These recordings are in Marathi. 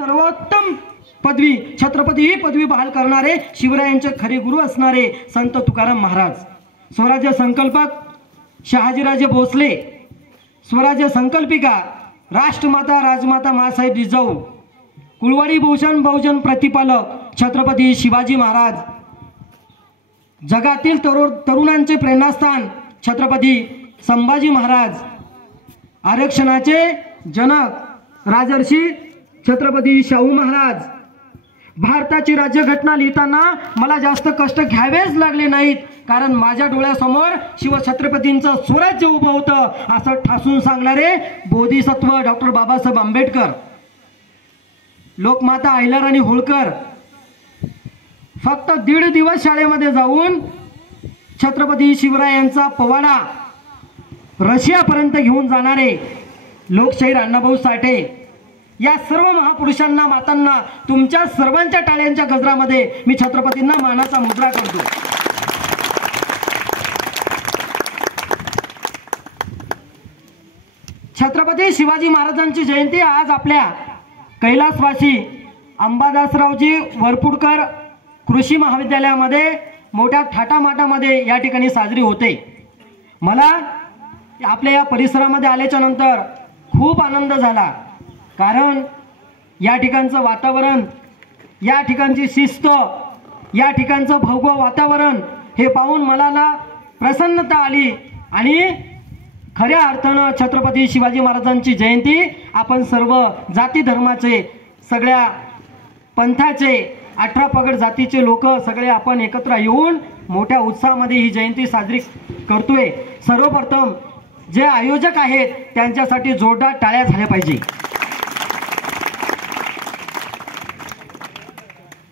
सर्वोत्तम पदवी छत्रपती ही पदवी बहाल करणारे शिवरायांचे खरे गुरु असणारे संत तुकाराम महाराज, स्वराज्य संकल्पक शहाजीराजे भोसले, स्वराज्य संकल्पिका राष्ट्रमाता राजमाता मासाहेब जिजाऊ, कुळवाडी भूषण बहुजन प्रतिपालक छत्रपती शिवाजी महाराज, जगातील तरुणांचे प्रेरणास्थान छत्रपती संभाजी महाराज, आरक्षणाचे जनक राजर्षी छत्रपती शाहू महाराज। भारताची राज्यघटना लिहिताना मला जास्त कष्ट घ्यावेच लागले नाहीत, कारण माझ्या डोळ्यासमोर शिवछत्रपतींचं स्वराज्य उभं होतं असं ठासून सांगणारे बोधिसत्व डॉक्टर बाबासाहेब आंबेडकर, लोकमाता अहिल्याराणी होळकर फक्त 1.5 दिवस शाळेमध्ये जाऊन छत्रपती शिवरायांचा पवाडा रशियापर्यंत घेऊन जाणारे लोकशाहीर अण्णाभाऊ साठे, या सर्व महापुरुषांना मातांना तुमच्या सर्वांच्या टाळ्यांच्या गजरामध्ये मी छत्रपतींना मानाचा मुजरा करतो। छत्रपती शिवाजी महाराजांची जयंती आज आपल्या कैलासवासी अंबादासरावजी वरपुडकर कृषी महाविद्यालयामध्ये मोठ्या थाटामाटामध्ये या ठिकाणी साजरी होते। मला आपल्या या परिसरामध्ये आल्याच्या नंतर खूप आनंद झाला, कारण या ठिकाणचं वातावरण, या ठिकाणची शिस्त, या ठिकाणचं भौगोलिक वातावरण हे पाहून मला प्रसन्नता आली आणि खऱ्या अर्थानं छत्रपती शिवाजी महाराजांची जयंती आपण सर्व जाती धर्माचे, सगळ्या पंथाचे, 18 पगड जातीचे लोक सगळे आपण एकत्र येऊन मोठ्या उत्साहामध्ये ही जयंती साजरी करतोय। सर्वप्रथम जे आयोजक आहेत त्यांच्यासाठी जोरदार टाळ्या झाल्या पाहिजे।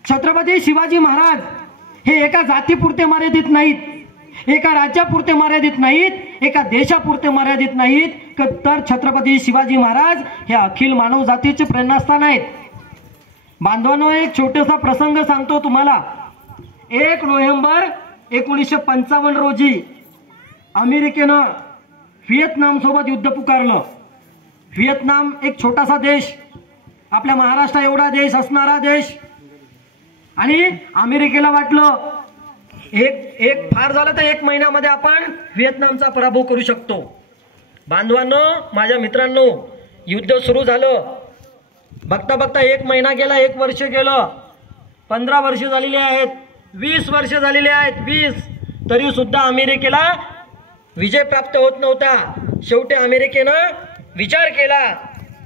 छत्रपती शिवाजी महाराज हे एका जातीपुरते मर्यादित नाहीत, एका राज्यापुरते मर्यादित नाहीत, एका देशापुरते मर्यादित नाहीत, तर छत्रपती शिवाजी महाराज हे अखिल मानव जातीचे प्रेरणास्थान आहेत। बांधवांनो, एक छोटासा प्रसंग सांगतो तुम्हाला। 1 नोव्हेंबर 1955 रोजी अमेरिकेनं व्हिएतनाम सोबत युद्ध पुकारलं। व्हिएतनाम एक छोटासा देश, आपल्या महाराष्ट्र एवढा देश असणारा देश, आणि अमेरिकेला वाटलं एक फार झालं तर 1 महिन्यामध्ये आपण व्हिएतनामचा पराभव करू शकतो। बांधवांनो, माझ्या मित्रांनो, युद्ध सुरू झालं। बघता बघता 1 महिना गेला, 1 वर्ष गेलं, 15 वर्ष झालेली आहेत, 20 वर्ष झालेली आहेत, 20, तरी सुद्धा अमेरिकेला विजय प्राप्त होत नव्हता। शेवटी अमेरिकेनं विचार केला,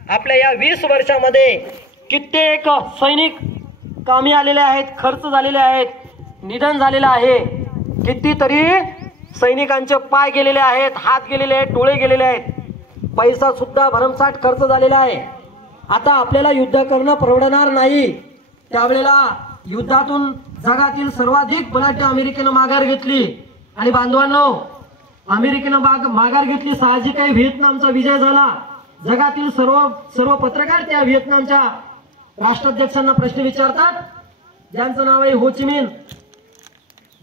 आपल्या या 20 वर्षामध्ये कित्येक सैनिक कामी आलेले आहेत, खर्च झालेले आहेत, निधन झालेलं आहे, कितीतरी सैनिकांचे पाय गेलेले आहेत, हात गेलेले आहेत, डोळे गेलेले आहेत, पैसा सुद्धा भरमसाठ खर्च झालेला आहे। आता आपल्याला युद्ध करणं परवडणार नाही। त्यावेळेला युद्धातून जगातील सर्वाधिक बलाढ्य अमेरिकेनं माघार घेतली, आणि बांधवांनो, अमेरिकेनं माघार घेतली, साहजिक आहे व्हिएतनामचा विजय झाला। जगातील सर्व पत्रकार त्या व्हिएतनामच्या राष्ट्राध्यक्षांना प्रश्न विचारतात, ज्यांचं नाव आहे हो ची मिन।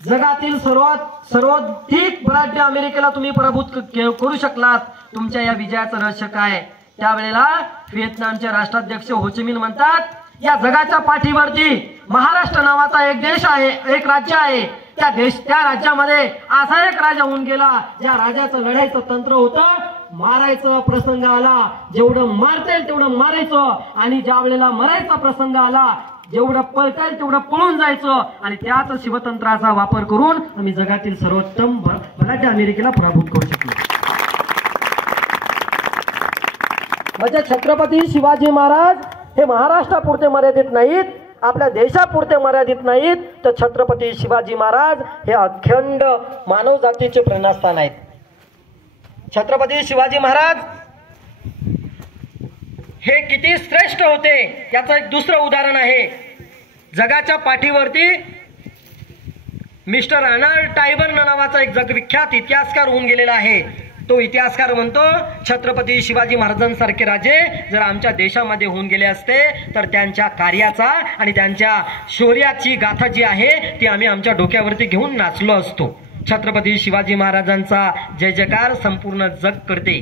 जगातील सर्वाधिक बलाढ्य अमेरिकेला तुम्ही पराभूत करू शकलात, तुमच्या या विजयाचं रहस्य काय? त्यावेळेला व्हिएतनामचे राष्ट्राध्यक्ष हो ची मिन म्हणतात, या जगाच्या पाठीवरती महाराष्ट्र नावाचा एक देश आहे, एक राज्य आहे, त्या राज्यामध्ये असा एक राजा होऊन गेला, ज्या राजाचं लढाईचं तंत्र होतं, मारायचं प्रसंग आला जेवढं मारता येईल तेवढं मारायचं, आणि ज्या वेळेला मरायचा प्रसंग आला जेवढं पळता येईल तेवढं पळून जायचं, आणि त्याच शिवतंत्राचा वापर करून आम्ही जगातील सर्वोत्तम बलाढ्य अमेरिकेला पराभूत करू शकलो। म्हणजे छत्रपती शिवाजी महाराज हे महाराष्ट्रापुरते मर्यादित नाहीत, आपल्या देशापुरते मर्यादित नाहीत, तर छत्रपती शिवाजी महाराज हे अखंड मानव जातीचे प्रेरणास्थान आहेत। छत्रपती शिवाजी महाराज हे किती श्रेष्ठ होते याचं एक दुसरं उदाहरण आहे। जगाच्या पाठीवरती मिस्टर अर्नल्ड टायबर्न नावाचा एक जगविख्यात इतिहासकार होऊन गेलेला आहे। तो इतिहासकार म्हणतो, छत्रपती शिवाजी महाराजांसारखे राजे जर आमच्या देशामध्ये होऊन गेले असते तर त्यांच्या कार्याचा आणि त्यांच्या शौर्याची गाथा जी आहे ती आम्ही आमच्या डोक्यावरती घेऊन नाचलो असतो। छत्रपती शिवाजी महाराजांचा जय जयकार संपूर्ण जग करते।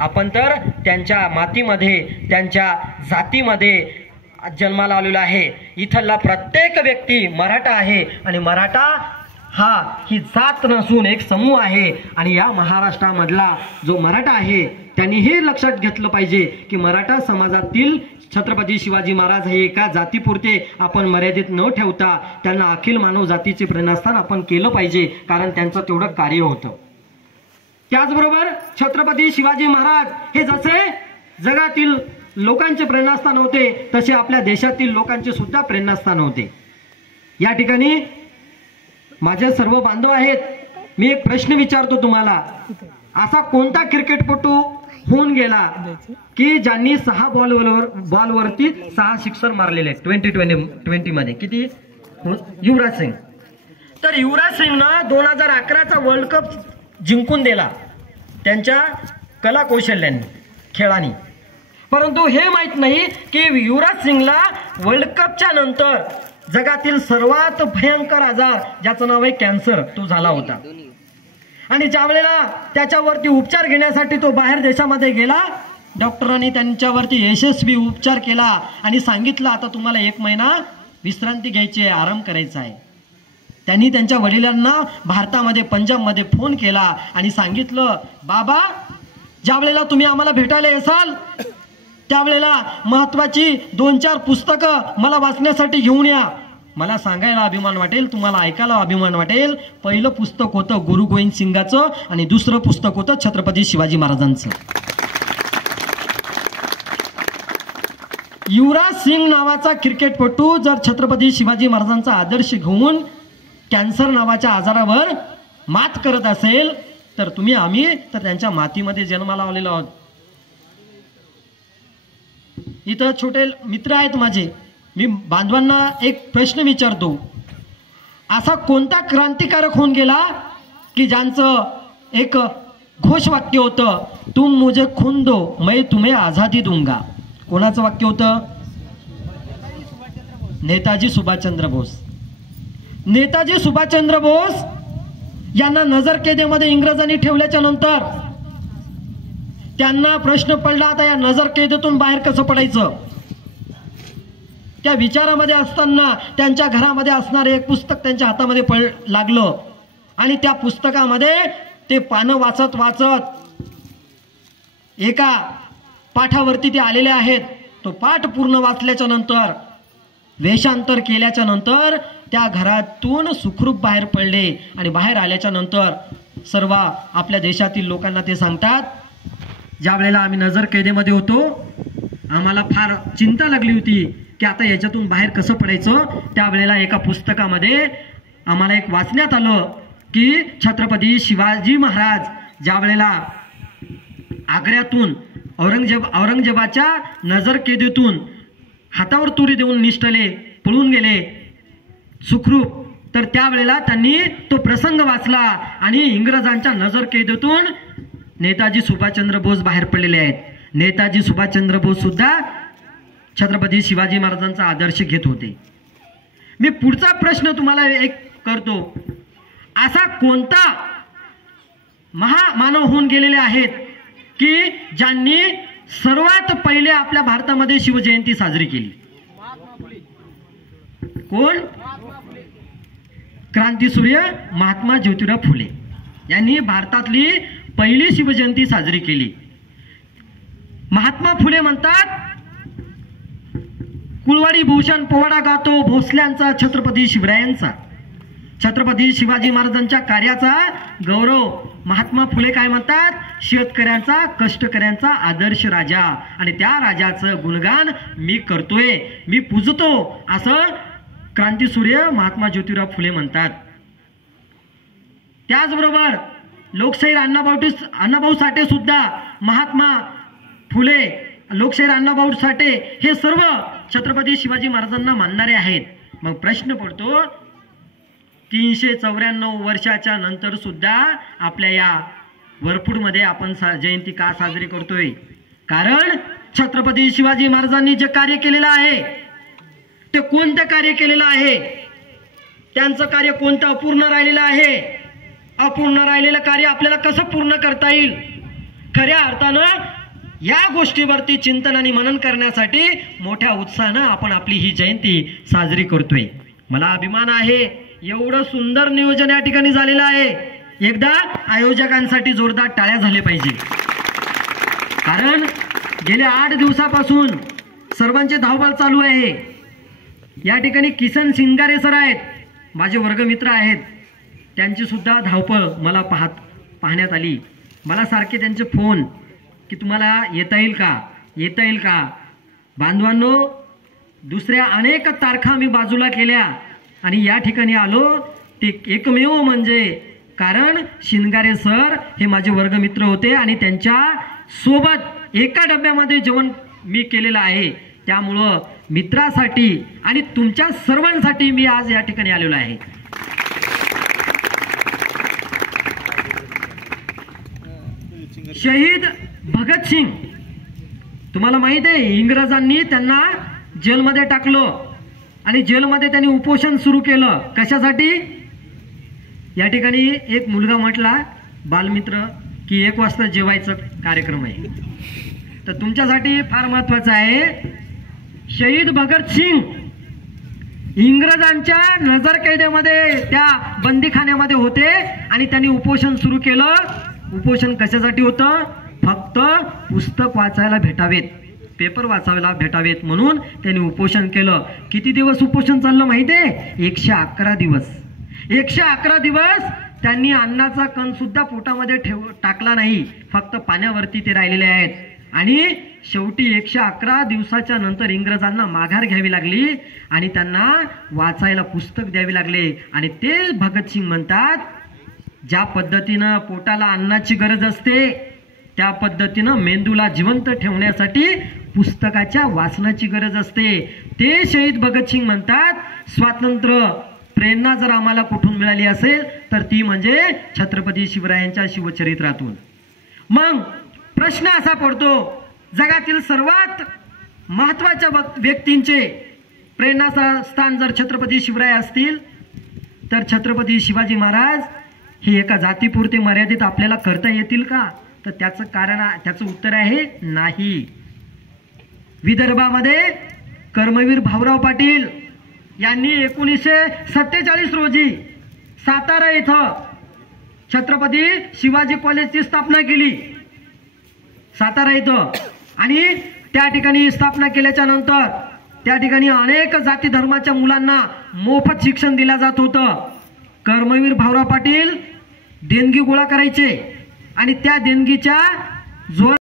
आपण तर त्यांच्या मातीमध्ये, त्यांच्या जातीमध्ये जन्माला आलेलो आहे. इथला प्रत्येक व्यक्ती मराठा आहे आणि मराठा ही जात नसून एक समूह आहे. आणि या महाराष्ट्रामधला जो मराठा आहे त्यांनी हे लक्षात घेतलं पाहिजे की मराठा समाजातील छत्रपती शिवाजी महाराज हे एका जातीपुरते आपण मर्यादित न ठेवता त्यांना अखिल मानव जातीचे प्रेरणास्थान आपण केलं पाहिजे, कारण त्यांचं तेवढं कार्य होतं. त्याचबरोबर छत्रपती शिवाजी महाराज हे जसे जगातील लोकांचे प्रेरणास्थान होते तसे आपल्या देशातील लोकांचे सुद्धा प्रेरणास्थान होते. या ठिकाणी माझे सर्व बांधव आहेत, मी एक प्रश्न विचारतो तुम्हाला. असा कोणता क्रिकेटपटू होऊन गेला की ज्यांनी 6 बॉलवरती 6 सिक्सर मारलेले 2020 मध्ये? किती? युवराज सिंग. तर युवराज सिंगनं 2011चा वर्ल्ड कप जिंकून दिला त्यांच्या कला कौशल्यांनी, खेळानी. परंतु हे माहित नाही की युवराज सिंगला वर्ल्ड कपच्या नंतर जगातील सर्वात भयंकर आजार ज्याचं नाव आहे कॅन्सर तो झाला होता. आणि ज्या वेळेला त्याच्यावरती उपचार घेण्यासाठी तो बाहेर देशामध्ये गेला, डॉक्टरांनी त्यांच्यावरती यशस्वी उपचार केला आणि सांगितलं आता तुम्हाला 1 महिना विश्रांती घ्यायची आहे, आराम करायचा आहे. त्यांनी त्यांच्या वडिलांना भारतामध्ये पंजाबमध्ये फोन केला आणि सांगितलं, बाबा ज्या वेळेला तुम्ही आम्हाला भेटायला येसाल त्यावेळेला महत्वाची 2-4 पुस्तकं मला वाचण्यासाठी घेऊन या. मला सांगायला अभिमान वाटेल, तुम्हाला ऐकायला अभिमान वाटेल. पहिलं पुस्तक होतं गुरु गोविंद सिंगाचं आणि दुसरं पुस्तक होतं छत्रपती शिवाजी महाराजांचं. युवराज सिंग नावाचा क्रिकेटपटू जर छत्रपती शिवाजी महाराजांचा आदर्श घेऊन कॅन्सर नावाच्या आजारावर मात करत असेल तर आम्ही तर त्यांच्या मातीमध्ये जन्माला आलेलो आहोत. इथं छोटे मित्र आहेत माझे, मी बांधवांना एक प्रश्न विचारतो. असा कोणता क्रांतिकारक होऊन गेला की ज्यांचं एक घोषवाक्य होतं, तुम मुझे खून दो मैं तुम्हें आझादी दूंगा? कोणाचं वाक्य होतं? नेताजी सुभाषचंद्र बोस. नेताजी सुभाषचंद्र बोस यांना नजरकैदेमध्ये इंग्रजांनी ठेवल्याच्या नंतर त्यांना प्रश्न पडला, आता या नजरकैदेतून बाहेर कसं पडायचं? त्या विचारामध्ये असताना त्यांच्या घरामध्ये असणारे एक पुस्तक त्यांच्या हातामध्ये लागलं आणि त्या पुस्तकामध्ये ते पानं वाचत वाचत एका पाठावरती ते आलेले आहेत. तो पाठ पूर्ण वाचल्याच्या नंतर, वेषांतर केल्याच्या नंतर त्या घरातून सुखरूप बाहेर पडले आणि बाहेर आल्याच्या नंतर सर्व आपल्या देशातील लोकांना ते सांगतात, ज्या वेळेला आम्ही नजरकैदेमध्ये होतो आम्हाला फार चिंता लागली होती की आता याच्यातून बाहेर कसं पडायचं. त्यावेळेला एका पुस्तकामध्ये आम्हाला एक वाचण्यात आलं की छत्रपती शिवाजी महाराज ज्या वेळेला आग्र्यातून औरंगजेबाच्या नजरकैदेतून हातावर तुरी देऊन निष्ठले पळून गेले सुखरूप, तर त्यावेळेला त्यांनी तो प्रसंग वाचला आणि इंग्रजांच्या नजरकैदेतून नेताजी सुभाषचंद्र बोस बाहेर पडलेले आहेत. नेताजी सुभाषचंद्र बोस सुद्धा छत्रपती शिवाजी महाराजांचा आदर्श घेत होते. मी पुढचा प्रश्न तुम्हाला एक करतो, असा कोणता महामानव होऊन गेलेले आहेत की ज्यांनी सर्वात पहिले आपल्या भारतामध्ये शिवजयंती साजरी केली? कोण? क्रांतीसूर्य महात्मा ज्योतिराव फुले यांनी भारतातली पहिली शिवजयंती साजरी केली. महात्मा फुले म्हणतात, कुळवाडी भूषण पोवाडा गातो भोसल्यांचा छत्रपती शिवरायांचा. छत्रपती शिवाजी महाराजांच्या कार्याचा गौरव महात्मा फुले काय म्हणतात? शेतकऱ्यांचा, कष्टकऱ्यांचा आदर्श राजा आणि त्या राजाचं गुणगान मी करतोय, मी पूजतो, असं क्रांतीसूर्य महात्मा ज्योतिराव फुले म्हणतात. त्याचबरोबर लोकशाहीर अण्णाभाऊ साठे सुद्धा महात्मा फुले, लोकशाहीर अण्णाभाऊ साठे हे सर्व छत्रपती शिवाजी महाराजांना मानणारे आहेत. मग प्रश्न पडतो, 394 वर्षाच्या नंतर सुद्धा आपल्या या वरपूडमध्ये आपण जयंती का साजरी करतोय? कारण छत्रपती शिवाजी महाराजांनी जे कार्य केलेलं आहे ते कोणतं कार्य केलेलं आहे? त्यांचं कार्य कोणतं अपूर्ण राहिलेलं आहे? अपूर्ण राहिलेलं कार्य आपल्याला कसं पूर्ण करता येईल? खऱ्या अर्थानं या गोष्टीवरती चिंतन आणि मनन करण्यासाठी मोठ्या उत्साहानं आपण आपली ही जयंती साजरी करतोय। मला अभिमान आहे, एवढं सुंदर नियोजन या ठिकाणी झालेलं आहे। एकदा आयोजकांसाठी जोरदार टाळ्या झाले पाहिजे, कारण गेल्या 8 दिवसापासून सर्वांचे धावपळ चालू आहे। या ठिकाणी किसन शिंगारे सर आहेत, माझे वर्गमित्र आहेत, त्यांची सुद्धा धावपळ मला पाहण्यात आली। मला सारखे त्यांचे फोन की तुम्हाला येता येईल का। बांधवांनो, दुसऱ्या अनेक तारखा मी बाजूला केल्या आणि या ठिकाणी आलो ते एकमेव म्हणजे कारण शिंगारे सर हे माझे वर्गमित्र होते आणि त्यांच्या सोबत एका डब्यामध्ये जेवण मी केलेलं आहे। त्यामुळं मित्रासाठी आणि तुमच्या सर्वांसाठी मी आज या ठिकाणी आलेलो आहे। शहीद भगतसिंग, तुम्हाला माहित आहे इंग्रजांनी त्यांना जेलमध्ये टाकलं आणि जेलमध्ये त्यांनी उपोषण सुरू केलं। कशासाठी? या ठिकाणी एक मुलगा म्हटला बालमित्र की 1 वाजता जेवायचा कार्यक्रम आहे, तर तुमच्यासाठी फार महत्वाचं आहे। शहीद भगतसिंग इंग्रजांच्या नजरकैदेमध्ये त्या बंदीखान्यामध्ये होते आणि त्यांनी उपोषण सुरू केलं। उपोषण कशासाठी होतं? फक्त पुस्तक वाचायला भेटावेत, पेपर वाचायला भेटावेत म्हणून त्यांनी उपोषण केलं। किती दिवस उपोषण चाललं माहिती आहे? 111 दिवस। 111 दिवस त्यांनी अन्नाचा कण सुद्धा पोटामध्ये टाकला नाही, फक्त पाण्यावरती ते राहिलेले आहेत। आणि शेवटी 111 दिवसाच्या नंतर इंग्रजांना माघार घ्यावी लागली आणि त्यांना वाचायला पुस्तक द्यावी लागले। आणि ते भगतसिंग म्हणतात, ज्या पद्धतीनं पोटाला अन्नाची गरज असते त्या पद्धतीनं मेंदूला जिवंत ठेवण्यासाठी पुस्तकाच्या वाचनाची गरज असते। ते शहीद भगतसिंग म्हणतात, स्वातंत्र्य प्रेरणा जर आम्हाला कुठून मिळाली असेल तर ती म्हणजे छत्रपती शिवरायांच्या शिवचरित्रातून। मग प्रश्न असा पडतो, जगातील सर्वात महत्त्वाच्या व्यक्तींचे प्रेरणास्थान जर छत्रपती शिवराय असतील तर छत्रपती शिवाजी महाराज हे एका जातीपुरते मर्यादित आपल्याला करता येतील का? तर त्याचं उत्तर आहे नाही। विदर्भामध्ये कर्मवीर भाऊराव पाटील यांनी 1947 रोजी सातारा इथं छत्रपती शिवाजी कॉलेजची स्थापना केली, सातारा इथं। आणि त्या ठिकाणी स्थापना केल्याच्या नंतर त्या ठिकाणी अनेक जाती धर्माच्या मुलांना मोफत शिक्षण दिलं जात होतं। कर्मवीर भाऊराव पाटील देणगी गोळा करायचे आणि त्या देणगीच्या जोर